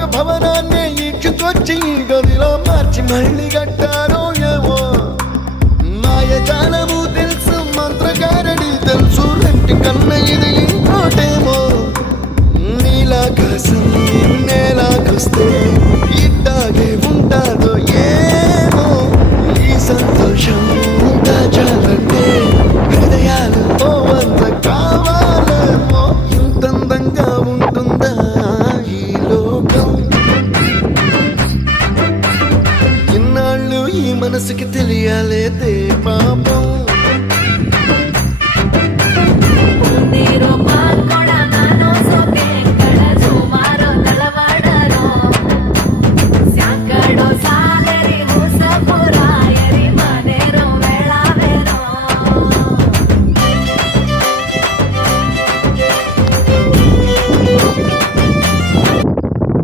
ఒక భవనాన్ని ఈడ్చుకొచ్చి గదిలో మార్చి మళ్ళీ కట్టారో ఏమో మాయజాలము తెలుసు మంత్రగారడి తెలుసు రెట్టి కన్న ఇది ఇంకోటేమో నీలాకాశం నేలాకొస్తే